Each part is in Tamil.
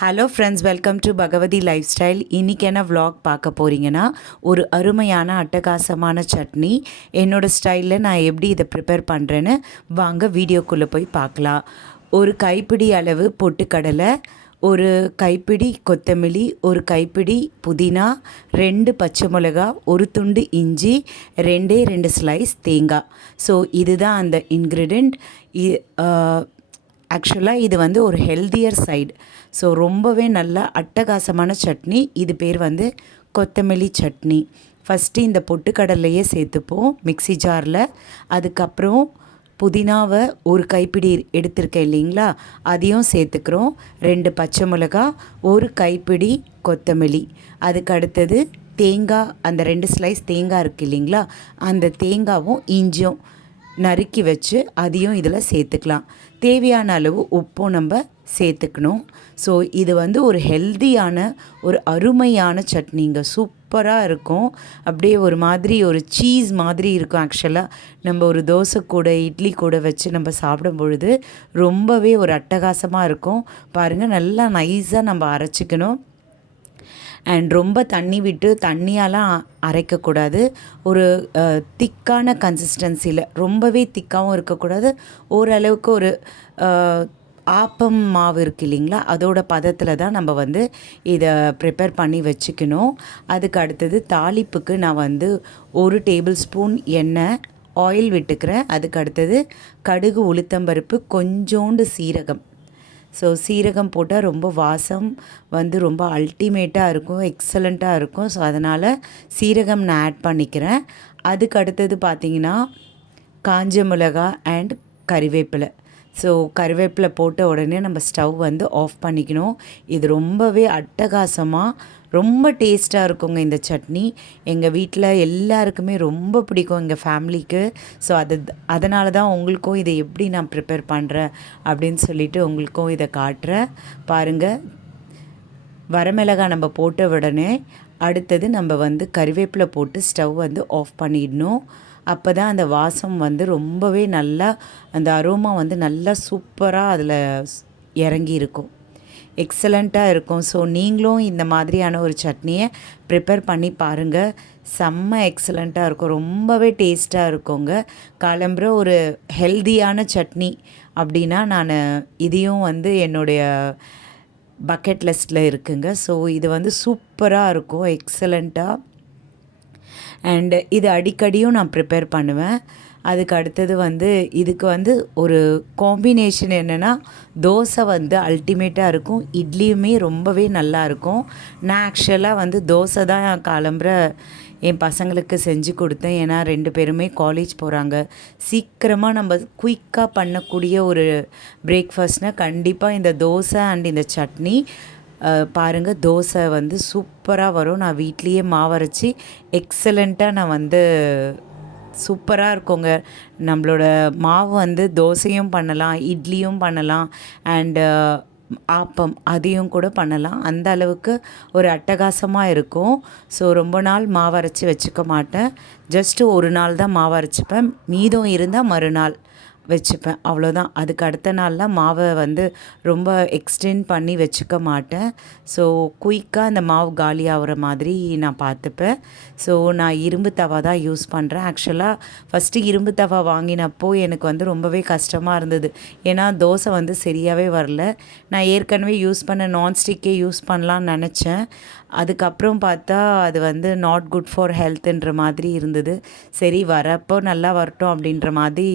Hello friends, welcome to Bhagavathi lifestyle. இன்றைக்கி என்ன விலாக் பார்க்க போகிறீங்கன்னா, ஒரு அருமையான அட்டகாசமான சட்னி என்னோடய ஸ்டைலில் நான் எப்படி இதை ப்ரிப்பேர் பண்ணுறேன்னு வாங்க வீடியோக்குள்ளே போய் பார்க்கலாம். ஒரு கைப்பிடி அளவு பொட்டுக்கடலை, ஒரு கைப்பிடி கொத்தமல்லி, ஒரு கைப்பிடி புதினா, 2 பச்சை மிளகா, ஒரு துண்டு இஞ்சி, 2 ஸ்லைஸ் தேங்காய். ஸோ இதுதான் அந்த இன்க்ரீடியண்ட். ஆக்சுவலாக இது வந்து ஒரு ஹெல்தியர் சைடு. ஸோ ரொம்பவே நல்ல அட்டகாசமான சட்னி. இது பேர் வந்து கொத்தமல்லி சட்னி. ஃபஸ்ட்டு இந்த பொட்டுக்கடலையே சேர்த்துப்போம் மிக்ஸி ஜாரில். அதுக்கப்புறம் புதினாவை ஒரு கைப்பிடி எடுத்திருக்கேன் இல்லைங்களா, அதையும் சேர்த்துக்கிறோம். 2 பச்சை மிளகா, ஒரு கைப்பிடி கொத்தமல்லி. அதுக்கு அடுத்தது தேங்காய், அந்த 2 ஸ்லைஸ் தேங்காய் இருக்குது இல்லைங்களா, அந்த தேங்காவும் இஞ்சியும் நறுக்கி வச்சு அதையும் இதில் சேர்த்துக்கலாம். தேவையான அளவு உப்பும் நம்ம சேர்த்துக்கணும். ஸோ இது வந்து ஒரு ஹெல்தியான ஒரு அருமையான சட்னிங்க. சூப்பராக இருக்கும். அப்படியே ஒரு மாதிரி ஒரு சீஸ் மாதிரி இருக்கும். ஆக்சுவலாக நம்ம ஒரு தோசை கூட இட்லி கூட வச்சு நம்ம சாப்பிடும் பொழுது ரொம்பவே ஒரு அட்டகாசமாக இருக்கும். பாருங்கள், நல்லா நைஸாக நம்ம அரைச்சிக்கணும். அண்ட் ரொம்ப தண்ணி விட்டு தண்ணியாலாம் அரைக்கக்கூடாது. ஒரு திக்கான கன்சிஸ்டன்சியில், ரொம்பவே திக்காகவும் இருக்கக்கூடாது, ஓரளவுக்கு ஒரு ஆப்பம் மாவு இருக்குது இல்லைங்களா, அதோட பதத்தில் தான் நம்ம வந்து இதை ப்ரிப்பேர் பண்ணி வச்சுக்கணும். அதுக்கு அடுத்தது தாளிப்புக்கு நான் வந்து 1 டேபிள் ஸ்பூன் எண்ணெய் ஆயில் விட்டுக்கிறேன். அதுக்கு அடுத்தது கடுகு, உளுத்தம்பருப்பு, கொஞ்சோண்டு சீரகம். ஸோ சீரகம் போட்டால் ரொம்ப வாசம் வந்து ரொம்ப அல்டிமேட்டாக இருக்கும், எக்ஸலண்ட்டாக இருக்கும். ஸோ அதனால் சீரகம் நான் ஆட் பண்ணிக்கிறேன். அதுக்கு அடுத்தது பார்த்திங்கன்னா காஞ்ச மிளகா அண்ட் கறிவேப்பிலை. ஸோ கறிவேப்பிலை போட்ட உடனே நம்ம ஸ்டவ் வந்து ஆஃப் பண்ணிக்கணும். இது ரொம்பவே அட்டகாசமாக ரொம்ப டேஸ்ட்டாக இருக்குங்க இந்த சட்னி. எங்கள் வீட்டில் எல்லாருக்குமே ரொம்ப பிடிக்கும், எங்கள் ஃபேமிலிக்கு. ஸோ அதனால தான் உங்களுக்கும் இதை எப்படி நான் ப்ரிப்பேர் பண்ணுறேன் அப்படின்னு சொல்லிவிட்டு உங்களுக்கும் இதை காட்டுறேன். பாருங்கள், வரமிளகாய் நம்ம போட்ட உடனே அடுத்தது நம்ம வந்து கறிவேப்பிலை போட்டு ஸ்டவ் வந்து ஆஃப் பண்ணிடணும். அப்போ தான் அந்த வாசம் வந்து ரொம்பவே நல்லா, அந்த அரோமா வந்து நல்லா சூப்பராக அதில் இறங்கி இருக்கும், எக்ஸலண்ட்டாக இருக்கும். ஸோ நீங்களும் இந்த மாதிரியான ஒரு சட்னியை ப்ரிப்பேர் பண்ணி பாருங்கள். செம்ம எக்ஸலண்ட்டாக இருக்கும், ரொம்பவே டேஸ்ட்டாக இருக்குங்க. காலம்புற ஒரு ஹெல்தியான சட்னி அப்படின்னா நான் இதையும் வந்து என்னுடைய பக்கெட் லிஸ்ட்டில் இருக்குங்க. ஸோ இது வந்து சூப்பராக இருக்கும், எக்ஸலண்ட்டாக. அண்டு இது அடிக்கடியும் நான் ப்ரிப்பேர் பண்ணுவேன். அதுக்கு அடுத்தது வந்து இதுக்கு வந்து ஒரு காம்பினேஷன் என்னென்னா, தோசை வந்து அல்டிமேட்டாக இருக்கும், இட்லியுமே ரொம்பவே நல்லாயிருக்கும். நான் ஆக்சுவலாக வந்து தோசை தான் காலம்புற என் பசங்களுக்கு செஞ்சு கொடுத்தேன். ஏன்னா 2 பேருமே காலேஜ் போகிறாங்க. சீக்கிரமாக நம்ம குயிக்காக பண்ணக்கூடிய ஒரு பிரேக்ஃபாஸ்ட்னால் கண்டிப்பாக இந்த தோசை அண்ட் இந்த சட்னி. பாருங்கள், தோசை வந்து சூப்பராக வரும். நான் வீட்லேயே மாவரைச்சி எக்ஸலண்ட்டாக நான் வந்து சூப்பராக இருக்குங்க. நம்மளோட மாவு வந்து தோசையும் பண்ணலாம், இட்லியும் பண்ணலாம், அண்டு ஆப்பம் அதையும் கூட பண்ணலாம். அந்த அளவுக்கு ஒரு அட்டகாசமாக இருக்கும். ஸோ ரொம்ப நாள் மாவு அரைச்சி வச்சுக்க மாட்டேன். ஜஸ்ட்டு ஒரு நாள் தான் மாவு அரைச்சிப்பேன். மீதம் இருந்தால் மறுநாள் வச்சுப்பேன், அவ்வளோதான். அதுக்கு அடுத்த நாளில் மாவை வந்து ரொம்ப எக்ஸ்டெண்ட் பண்ணி வச்சுக்க மாட்டேன். ஸோ குயிக்காக அந்த மாவு காலி ஆகிற மாதிரி நான் பார்த்துப்பேன். ஸோ நான் இரும்பு தவா தான் யூஸ் பண்ணுறேன். ஆக்சுவலாக ஃபஸ்ட்டு இரும்பு தவா வாங்கினப்போ எனக்கு வந்து ரொம்பவே கஷ்டமாக இருந்தது. ஏன்னா தோசை வந்து சரியாகவே வரல. நான் ஏற்கனவே யூஸ் பண்ண நான்ஸ்டிக்கே யூஸ் பண்ணலான்னு நினச்சேன். அதுக்கப்புறம் பார்த்தா அது வந்து நாட் குட் ஃபார் ஹெல்த்துன்ற மாதிரி இருந்தது. சரி, வரப்போ நல்லா வரட்டும் அப்படின்ற மாதிரி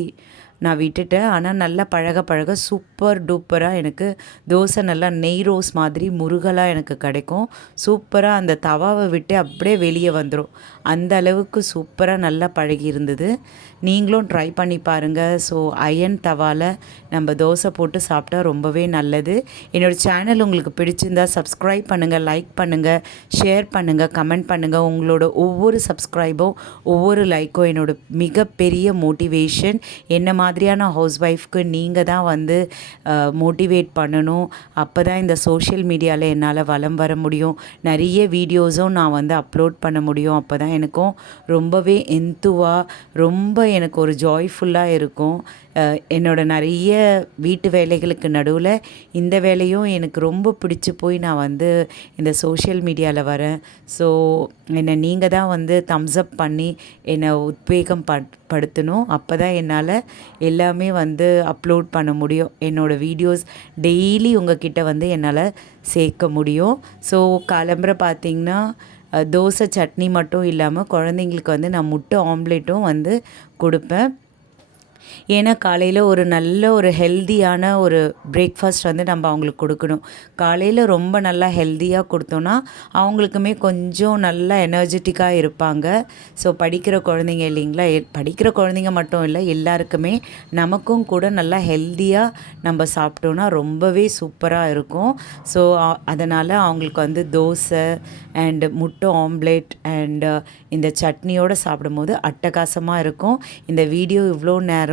நான் விட்டுட்டேன். ஆனால் நல்லா பழக சூப்பர் டூப்பராக எனக்கு தோசை நல்லா நெய் ரோஸ் மாதிரி முருகலாக எனக்கு கிடைக்கும். சூப்பராக அந்த தவாவை விட்டு அப்படியே வெளியே வந்துடும். அந்த அளவுக்கு சூப்பராக நல்லா பழகி இருந்தது. நீங்களும் ட்ரை பண்ணி பாருங்கள். ஸோ அயன் தவாவில் நம்ம தோசை போட்டு சாப்பிட்டா ரொம்பவே நல்லது. என்னோடய சேனல் உங்களுக்கு பிடிச்சிருந்தா சப்ஸ்கிரைப் பண்ணுங்கள், லைக் பண்ணுங்கள், ஷேர் பண்ணுங்கள், கமெண்ட் பண்ணுங்கள். உங்களோட ஒவ்வொரு சப்ஸ்கிரைபோ ஒவ்வொரு லைக்கோ என்னோட மிகப்பெரிய மோட்டிவேஷன். என்ன மாதிரியான ஹவுஸ் ஒய்ஃப்க்கு நீங்கள் தான் வந்து மோட்டிவேட் பண்ணணும். அப்போ தான் இந்த சோஷியல் மீடியாவில் என்னால் வலம் வர முடியும். நிறைய வீடியோஸும் நான் வந்து அப்லோட் பண்ண முடியும். அப்போ தான் எனக்கும் ரொம்பவே ரொம்ப எனக்கு ஒரு ஜாய்ஃபுல்லாக இருக்கும். என்னோட நிறைய வீட்டு வேலைகளுக்கு நடுவில் இந்த வேலையும் எனக்கு ரொம்ப பிடிச்சி போய் நான் வந்து இந்த சோஷியல் மீடியாவில் வரேன். ஸோ என்னை நீங்கள் தான் வந்து தம்ஸ் அப் பண்ணி என்னை உத்வேகம் படுத்தணும். அப்போ தான் என்னால் எல்லாமே வந்து அப்லோட் பண்ண முடியும். என்னோடய வீடியோஸ் டெய்லி உங்ககிட்ட வந்து என்னால் சேர்க்க முடியும். ஸோ காலம்பரை பார்த்திங்கன்னா தோசை சட்னி மட்டும் இல்லாமல் குழந்தைங்களுக்கு வந்து நான் முட்டை ஆம்லேட்டும் வந்து கொடுப்பேன். ஏன்னா காலையில் ஒரு நல்ல ஒரு ஹெல்தியான ஒரு பிரேக்ஃபாஸ்ட் வந்து நம்ம அவங்களுக்கு கொடுக்கணும். காலையில் ரொம்ப நல்லா ஹெல்த்தியாக கொடுத்தோன்னா அவங்களுக்குமே கொஞ்சம் நல்லா எனர்ஜெட்டிக்காக இருப்பாங்க. ஸோ படிக்கிற குழந்தைங்க இல்லைங்களா, படிக்கிற குழந்தைங்க மட்டும் இல்லை, எல்லாருக்குமே நமக்கும் கூட நல்லா ஹெல்த்தியாக நம்ம சாப்பிட்டோன்னா ரொம்பவே சூப்பராக இருக்கும். ஸோ அதனால் அவங்களுக்கு வந்து தோசை அண்டு முட்டை ஆம்லேட் அண்டு இந்த சட்னியோடு சாப்பிடும்போது அட்டகாசமாக இருக்கும். இந்த வீடியோ இவ்வளோ நேரம்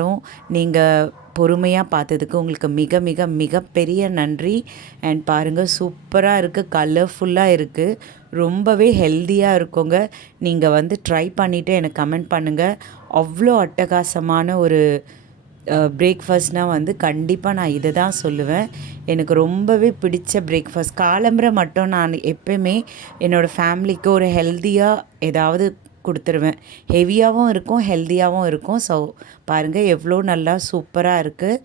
நீங்கள் பொறுமையாக பார்த்ததுக்கு உங்களுக்கு மிக மிக மிகப்பெரிய நன்றி. அண்ட் பாருங்கள், சூப்பராக இருக்குது, கலர்ஃபுல்லாக இருக்குது, ரொம்பவே ஹெல்த்தியாக இருக்குங்க. நீங்கள் வந்து ட்ரை பண்ணிவிட்டு எனக்கு கமெண்ட் பண்ணுங்கள். அவ்வளோ அட்டகாசமான ஒரு பிரேக்ஃபாஸ்ட்னால் வந்து கண்டிப்பாக நான் இதை தான் சொல்லுவேன். எனக்கு ரொம்பவே பிடிச்ச பிரேக்ஃபாஸ்ட். காலம்பரை மட்டும் நான் எப்போயுமே என்னோடய ஃபேமிலிக்கு ஒரு ஹெல்த்தியாக ஏதாவது கொடுத்துருவேன். ஹெவியாகவும் இருக்கும், ஹெல்த்தியாகவும் இருக்கும். ஸோ பாருங்கள், எவ்வளோ நல்லா சூப்பராக இருக்குது,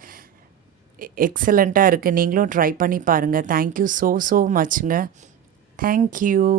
எக்ஸலண்ட்டாக இருக்குது. நீங்களும் ட்ரை பண்ணி பாருங்கள். தேங்க்யூ ஸோ மச்ங்க. தேங்க்யூ.